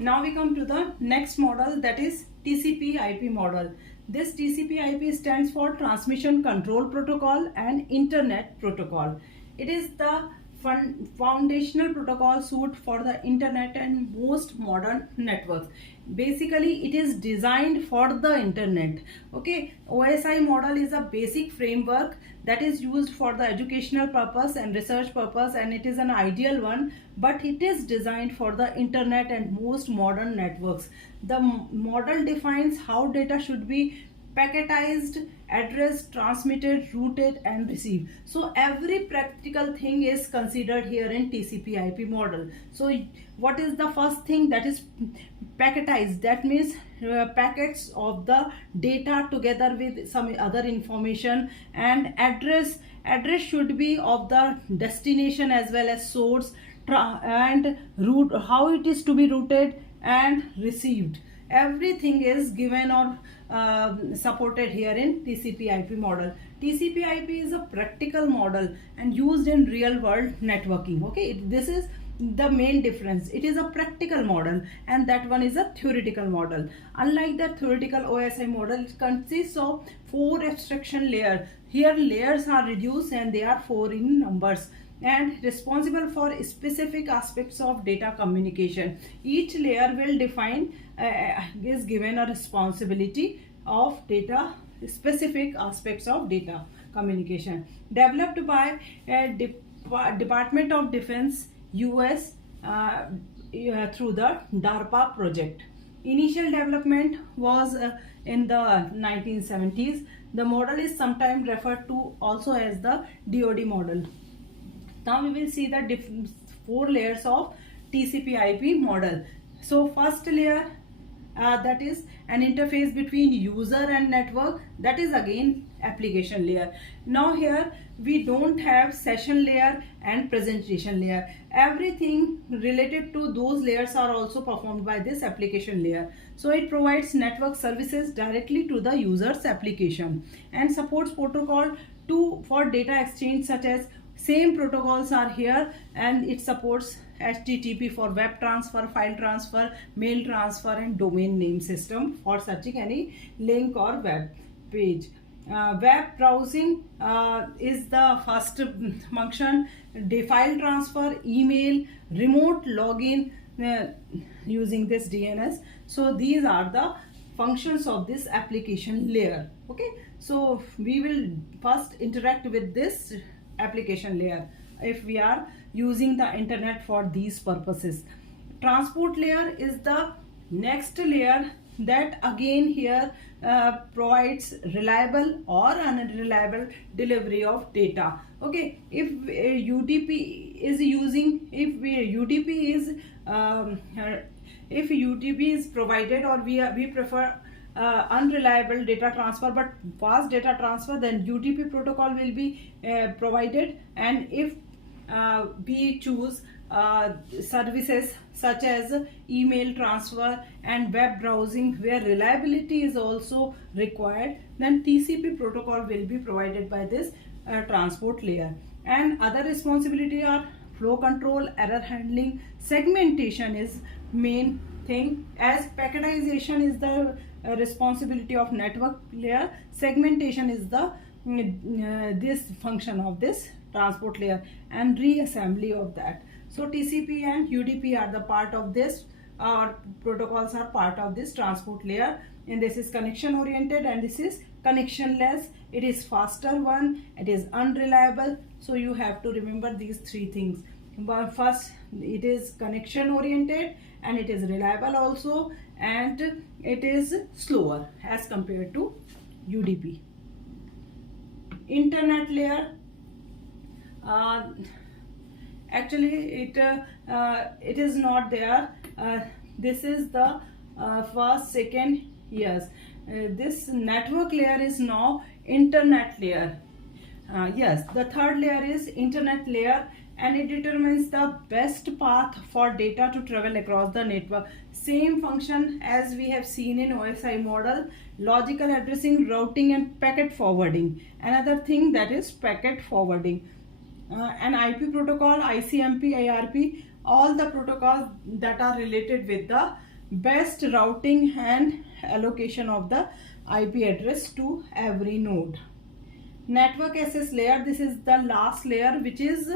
Now we come to the next model, that is TCP IP model. This TCP IP stands for Transmission Control Protocol and Internet Protocol. It is the foundational protocol suite for the internet and most modern networks. Basically it is designed for the internet. Okay, OSI model is a basic framework that is used for the educational purpose and research purpose, and it is an ideal one, but it is designed for the internet and most modern networks. The model defines how data should be packetized, addressed, transmitted, routed and received. So every practical thing is considered here in TCP IP model. So what is the first thing? That is packetized. That means packets of the data together with some other information, and address should be of the destination as well as source, and route, how it is to be routed and received. Everything is given or supported here in TCP IP model. TCP IP is a practical model and used in real world networking. Okay, this is the main difference. It is a practical model and that one is a theoretical model. Unlike the theoretical OSI model, it consists of 4 abstraction layers. Here layers are reduced and they are 4 in numbers, and responsible for specific aspects of data communication. Each layer will define is given a responsibility of data, specific aspects of data communication. Developed by Department of Defense, US, through the DARPA project. Initial development was in the 1970s. The model is sometimes referred to also as the DoD model. Now we will see the 4 layers of TCP IP model. So first layer, that is an interface between user and network, that is again application layer. Now here we don't have session layer and presentation layer. Everything related to those layers are also performed by this application layer. So it provides network services directly to the user's application and supports protocol for data exchange, such as same protocols are here, and it supports HTTP for web transfer, file transfer, mail transfer and domain name system for searching any link or web page. Web browsing is the first function. File transfer, email, remote login using this DNS. So these are the functions of this application layer. Okay, so we will first interact with this application layer if we are using the internet for these purposes. Transport layer is the next layer that again here provides reliable or unreliable delivery of data. Okay, if UDP is using, if UDP is provided, or we prefer unreliable data transfer but fast data transfer, then UDP protocol will be provided. And if we choose services such as email transfer and web browsing where reliability is also required, then TCP protocol will be provided by this transport layer. And other responsibility are flow control, error handling, segmentation is main thing, as packetization is the responsibility of network layer. Segmentation is the this function of this transport layer, and reassembly of that. So TCP and UDP are the part of this, protocols are part of this transport layer, and this is connection oriented and this is connectionless. It is faster one, it is unreliable. So you have to remember these 3 things. But first, it is connection oriented and it is reliable also, and it is slower as compared to UDP. Internet layer, actually it is not there. This is the first, second years. This network layer is now internet layer. Yes, the third layer is internet layer, and it determines the best path for data to travel across the network. Same function as we have seen in OSI model: logical addressing, routing and packet forwarding. Another thing, that is packet forwarding. An IP protocol, ICMP, IRP, all the protocols that are related with the best routing and allocation of the IP address to every node. Network access layer, this is the last layer, which is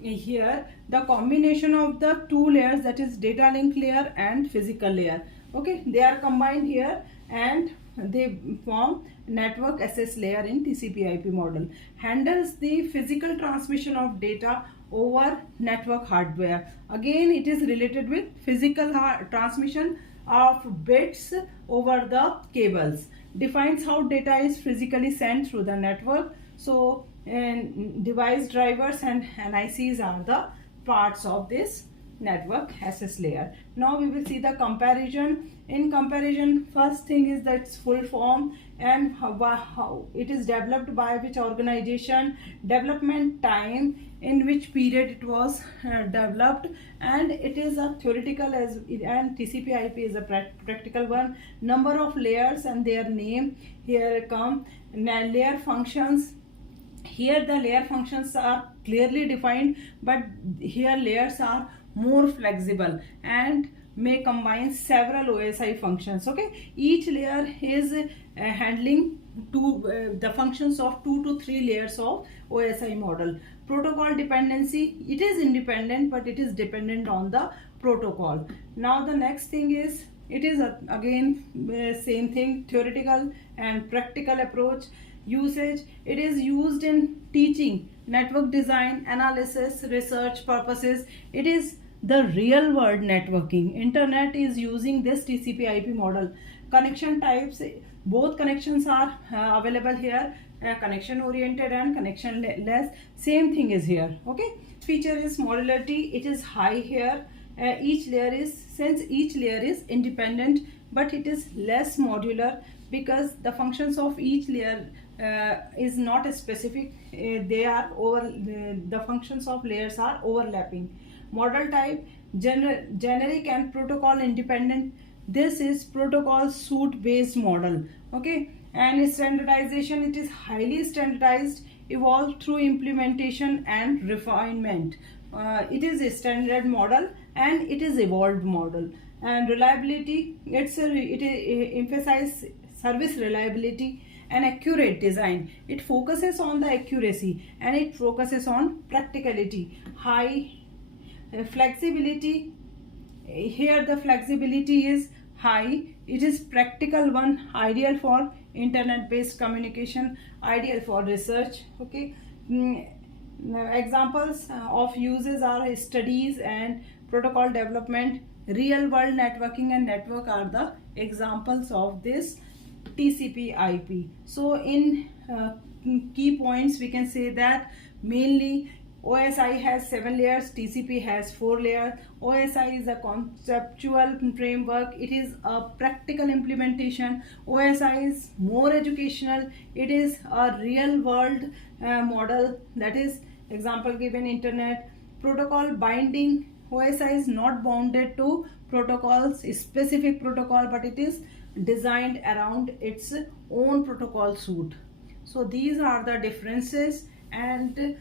here the combination of the two layers, that is data link layer and physical layer. Okay, they are combined here and they form network access layer in TCP IP model. Handles the physical transmission of data over network hardware. Again, it is related with physical transmission of bits over the cables. Defines how data is physically sent through the network. So device drivers and NICs are the parts of this network access layer. Now we will see the comparison. In comparison, first thing is that its full form and how it is developed by which organization, development time, in which period it was developed, and it is a theoretical as and TCP IP is a practical one. Number of layers and their name here come. Layer functions. Here the layer functions are clearly defined, but here layers are more flexible and may combine several OSI functions. Okay, each layer is handling the functions of 2 to 3 layers of OSI model. Protocol dependency, it is independent, but it is dependent on the protocol. Now the next thing is, it is again same thing, theoretical and practical approach. Usage, it is used in teaching, network design, analysis, research purposes. It is the real world networking. Internet is using this TCP IP model. Connection types, both connections are available here, connection oriented and connection less. Same thing is here. Okay, feature is modularity, it is high here. Each layer is, since each layer is independent, but it is less modular because the functions of each layer is not specific. They are the functions of layers are overlapping. Model type, generic and protocol independent. This is protocol suite based model. Okay, and standardization, it is highly standardized, evolved through implementation and refinement. It is a standard model and it is evolved model. And reliability, it emphasizes service reliability and accurate design. It focuses on the accuracy and it focuses on practicality. High flexibility, here the flexibility is high. It is practical one, ideal for internet based communication, ideal for research. Okay, examples of uses are studies and protocol development. Real world networking and network are the examples of this TCP IP. So in key points we can say that mainly OSI has 7 layers, TCP has 4 layers. OSI is a conceptual framework, it is a practical implementation. OSI is more educational, it is a real world model, that is example given internet. Protocol binding, OSI is not bounded to protocols, specific protocol, but it is designed around its own protocol suite. So these are the differences and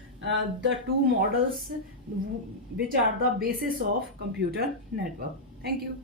the two models which are the basis of computer network. Thank you.